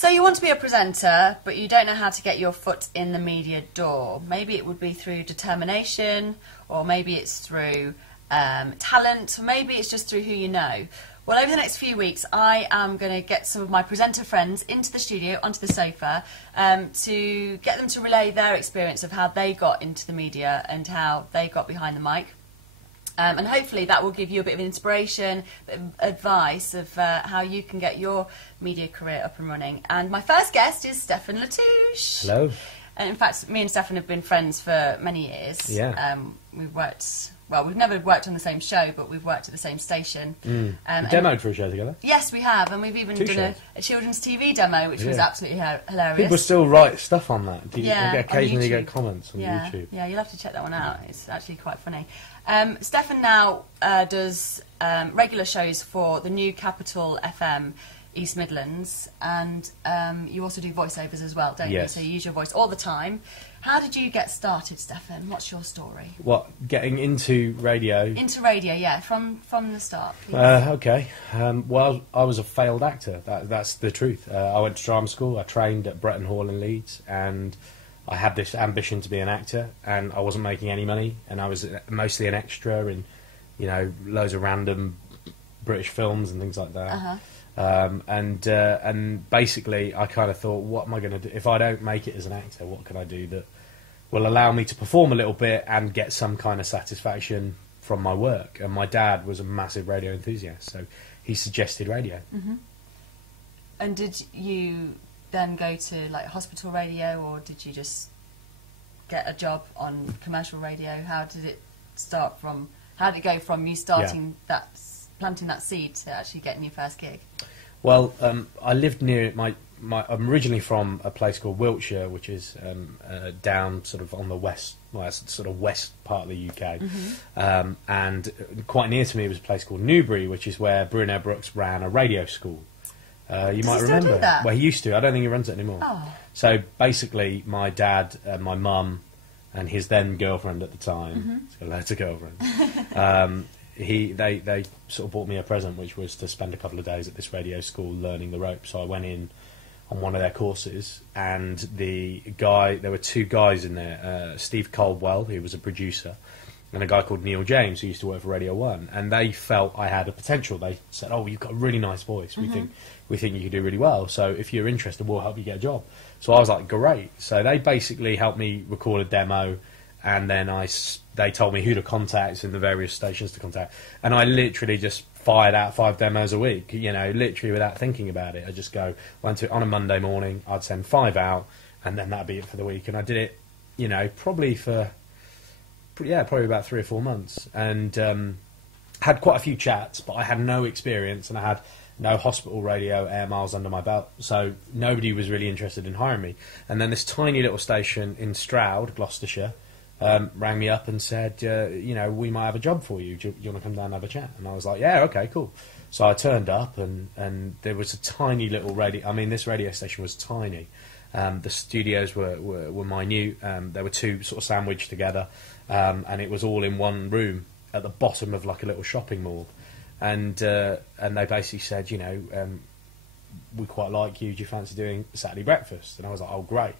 So you want to be a presenter, but you don't know how to get your foot in the media door. Maybe it would be through determination, or maybe it's through talent, or maybe it's just through who you know. Well, over the next few weeks, I am going to get some of my presenter friends into the studio, onto the sofa, to get them to relay their experience of how they got into the media and how they got behind the mic. And hopefully that will give you a bit of inspiration, a bit of advice of how you can get your media career up and running. And my first guest is Steffan La Touche. Hello. And in fact, me and Steffan have been friends for many years. Yeah. We've worked... Well, we've never worked on the same show, but we've worked at the same station. We demoed for a show together. Yes, we have, and we've even done a children's TV demo, which was absolutely hilarious. People still write stuff on that. Occasionally you get comments on YouTube. Yeah, you'll have to check that one out. It's actually quite funny. Steffan now does regular shows for the new Capital FM East Midlands, and you also do voiceovers as well, don't you? So you use your voice all the time. How did you get started, Steffan? What's your story? What, getting into radio? Into radio, yeah, from the start, please. Okay. Well, I was a failed actor. That's the truth. I went to drama school. I trained at Bretton Hall in Leeds, and I had this ambition to be an actor, and I wasn't making any money, and I was mostly an extra in, loads of random British films and things like that. And basically I kind of thought, what am I going to do if I don't make it as an actor? What can I do that will allow me to perform a little bit and get some kind of satisfaction from my work? And my dad was a massive radio enthusiast, so he suggested radio. And did you then go to like hospital radio, or did you just get a job on commercial radio? How did it start from? How did it go from you starting planting that seed to actually getting your first gig? Well, I lived near I'm originally from a place called Wiltshire, which is down sort of on the west, sort of west part of the UK, and quite near to me was a place called Newbury, which is where Brunel Brooks ran a radio school. You might remember. Still do that? Well, he used to. I don't think he runs it anymore. Oh. So basically, my dad, my mum, and his then girlfriend at the time, so later girlfriend. They sort of bought me a present, which was to spend a couple of days at this radio school learning the ropes. So I went in on one of their courses, and there were two guys in there, Steve Caldwell, who was a producer, and a guy called Neil James, who used to work for Radio 1, and they felt I had a potential. They said, "Oh, you've got a really nice voice. We think you could do really well. So if you're interested, we'll help you get a job." So I was like, "Great!" So they basically helped me record a demo. And then they told me who to contact and the various stations to contact. And I literally just fired out 5 demos a week, literally without thinking about it. I just went on a Monday morning, I'd send 5 out, and then that'd be it for the week. And I did it, probably about 3 or 4 months. And had quite a few chats, but I had no experience, and I had no hospital radio air miles under my belt. So nobody was really interested in hiring me. And then this tiny little station in Stroud, Gloucestershire, rang me up and said, we might have a job for you. Do you want to come down and have a chat? And I was like, yeah, okay, cool. So I turned up, and there was a tiny little radio. I mean, this radio station was tiny. The studios were minute. There were 2 sort of sandwiched together, and it was all in one room at the bottom of like a little shopping mall. And they basically said, we quite like you. Do you fancy doing Saturday breakfast? And I was like, oh, great.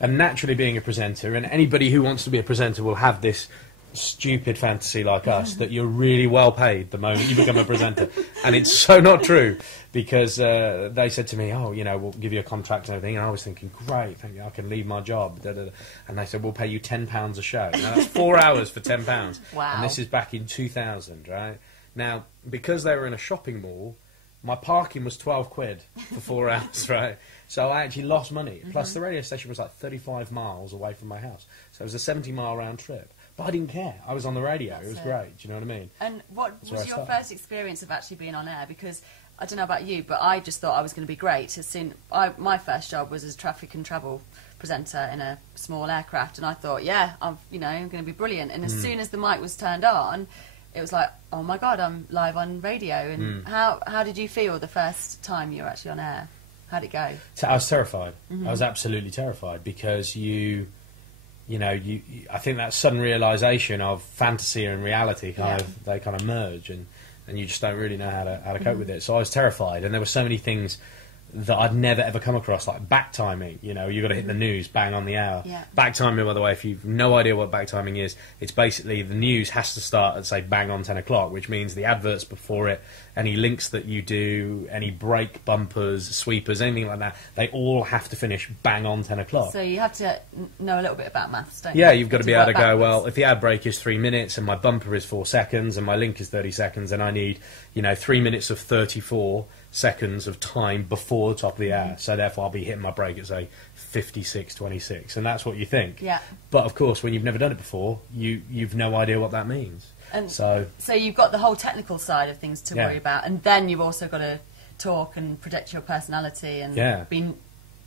And naturally, being a presenter, and anybody who wants to be a presenter will have this stupid fantasy like us, that you're really well paid the moment you become a presenter. And it's so not true, because they said to me, oh, we'll give you a contract and everything. And I was thinking, great, thank you, I can leave my job. And they said, we'll pay you £10 a show. Now, that's 4 hours for £10. Wow. And this is back in 2000, right? Now, because they were in a shopping mall, my parking was 12 quid for 4 hours, right? So I actually lost money. Plus, the radio station was like 35 miles away from my house. So it was a 70-mile round trip. But I didn't care. I was on the radio. It was great. Do you know what I mean? And what was your first experience of actually being on air? Because I don't know about you, but I just thought I was going to be great. My first job was as traffic and travel presenter in a small aircraft, and I thought, I'm going to be brilliant. And as soon as the mic was turned on, it was like, oh my God, I'm live on radio. And how did you feel the first time you were actually on air? How'd it go? So I was terrified. I was absolutely terrified, because I think that sudden realisation of fantasy and reality they merge, and you just don't really know how to cope with it. So I was terrified, and there were so many things that I'd never ever come across, like back timing. You know, you've got to hit the news bang on the hour. Yeah. Back timing, by the way, if you've no idea what back timing is, it's basically the news has to start at, say, bang on 10 o'clock, which means the adverts before it, any links that you do, any break, bumpers, sweepers, anything like that, they all have to finish bang on 10 o'clock. So you have to know a little bit about maths, don't you? Yeah, you've got to be able to work go, backwards. well, if the ad break is 3 minutes and my bumper is 4 seconds and my link is 30 seconds and I need, 3 minutes of 34 seconds of time before the top of the ad. So therefore I'll be hitting my break at, say, 56:26, and that's what you think. Yeah. But of course, when you've never done it before, you've no idea what that means. And so you've got the whole technical side of things to Yeah. worry about, and then you've also got to talk and project your personality and be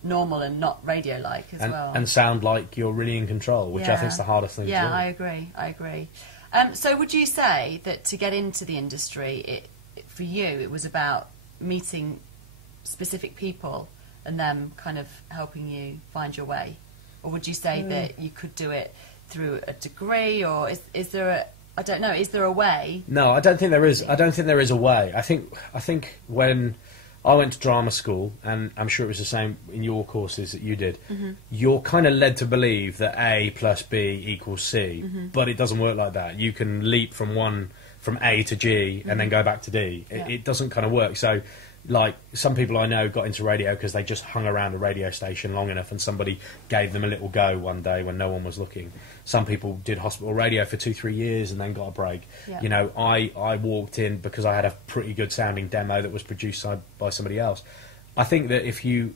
normal and not radio-like as well. And sound like you're really in control, which I think is the hardest thing to do. Yeah, I agree. So would you say that to get into the industry, for you, it was about meeting specific people and them kind of helping you find your way? Or would you say that you could do it through a degree, or is there I don't know, is there a way? No, I don't think there is. I don't think there is a way. I think when I went to drama school, and I'm sure it was the same in your courses that you did, you're kind of led to believe that A plus B equals C, but it doesn't work like that. You can leap from A to G and then go back to D. It doesn't kind of work. So, like, some people I know got into radio because they just hung around a radio station long enough and somebody gave them a little go one day when no one was looking. Some people did hospital radio for 2-3 years and then got a break. Yeah. I walked in because I had a pretty good sounding demo that was produced by somebody else. I think that if you're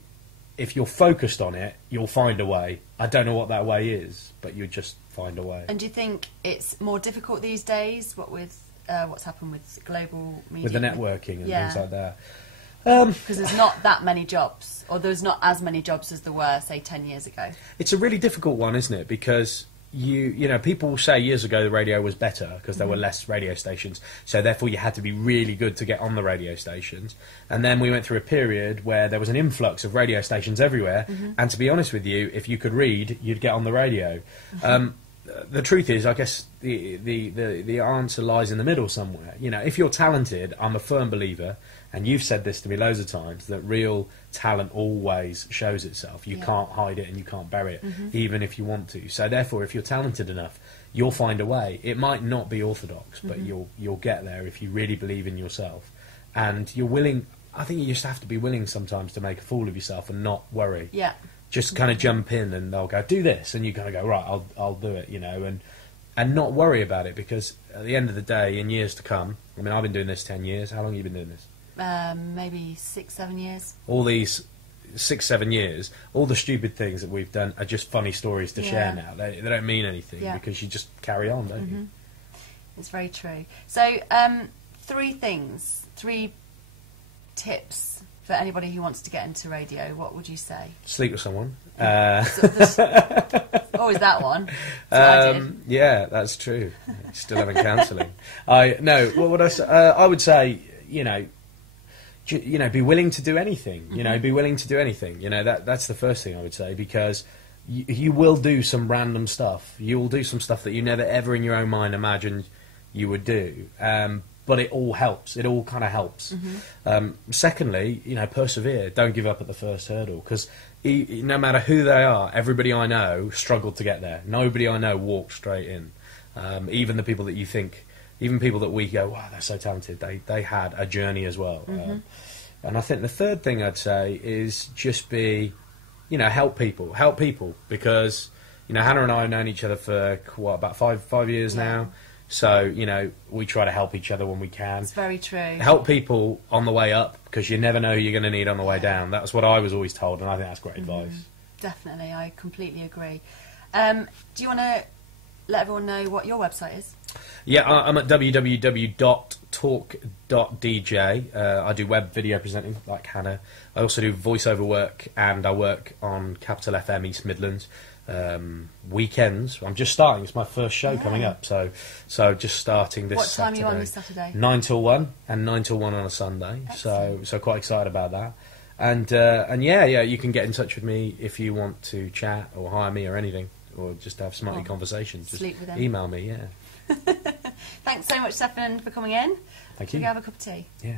focused on it, you'll find a way. I don't know what that way is, but you just find a way. And do you think it's more difficult these days, what with what's happened with global media? With the networking and things like that. Because there's not that many jobs, or there's not as many jobs as there were, say, 10 years ago. It's a really difficult one, isn't it? Because people will say years ago the radio was better because there were less radio stations, so therefore you had to be really good to get on the radio stations. And then we went through a period where there was an influx of radio stations everywhere, and to be honest with you, if you could read, you'd get on the radio. The truth is, I guess the answer lies in the middle somewhere. If you're talented, I'm a firm believer, and you've said this to me loads of times, that real talent always shows itself. You can't hide it and you can't bury it, even if you want to. So therefore, if you're talented enough, you'll find a way. It might not be orthodox, but you'll get there if you really believe in yourself. And you're willing, I think you just have to be willing sometimes to make a fool of yourself and not worry. Yeah. Just kind of jump in and they'll go, do this, and you kind of go, right, I'll do it, and not worry about it, because at the end of the day, in years to come, I mean, I've been doing this 10 years. How long have you been doing this? Maybe 6-7 years. All these 6-7 years, all the stupid things that we've done are just funny stories to share now. They don't mean anything because you just carry on, don't you? It's very true. So, 3 tips for anybody who wants to get into radio. What would you say? Sleep with someone. Always that one. That's what I did. Yeah, that's true. Still having counselling. What would I say? I would say, be willing to do anything. Be willing to do anything. That's the first thing I would say, because you will do some random stuff. You will do some stuff that you never ever in your own mind imagined you would do. But it all helps. It all kind of helps. Secondly, persevere. Don't give up at the first hurdle, because no matter who they are, everybody I know struggled to get there. Nobody I know walked straight in. Even the people that you think, even people that we go, wow, they're so talented, they had a journey as well. And I think the third thing I'd say is just be, help people. Help people, because, Hannah and I have known each other for, about five years now. So, we try to help each other when we can. It's very true. Help people on the way up, because you never know who you're going to need on the way down. That's what I was always told, and I think that's great advice. Definitely, I completely agree. Do you want to let everyone know what your website is? Yeah, I'm at www.talk.dj. I do web video presenting, like Hannah. I also do voiceover work, and I work on Capital FM East Midlands. Weekends. I'm just starting. It's my first show coming up, so just starting this. What time Saturday. are you on this Saturday? 9 till 1, and 9 till 1 on a Sunday. Excellent. So quite excited about that. And you can get in touch with me if you want to chat or hire me or anything, or just have smarty conversations. Just sleep with them. email me. Yeah. Thanks so much, Steffan, for coming in. Thank Shall you. we have a cup of tea? Yeah.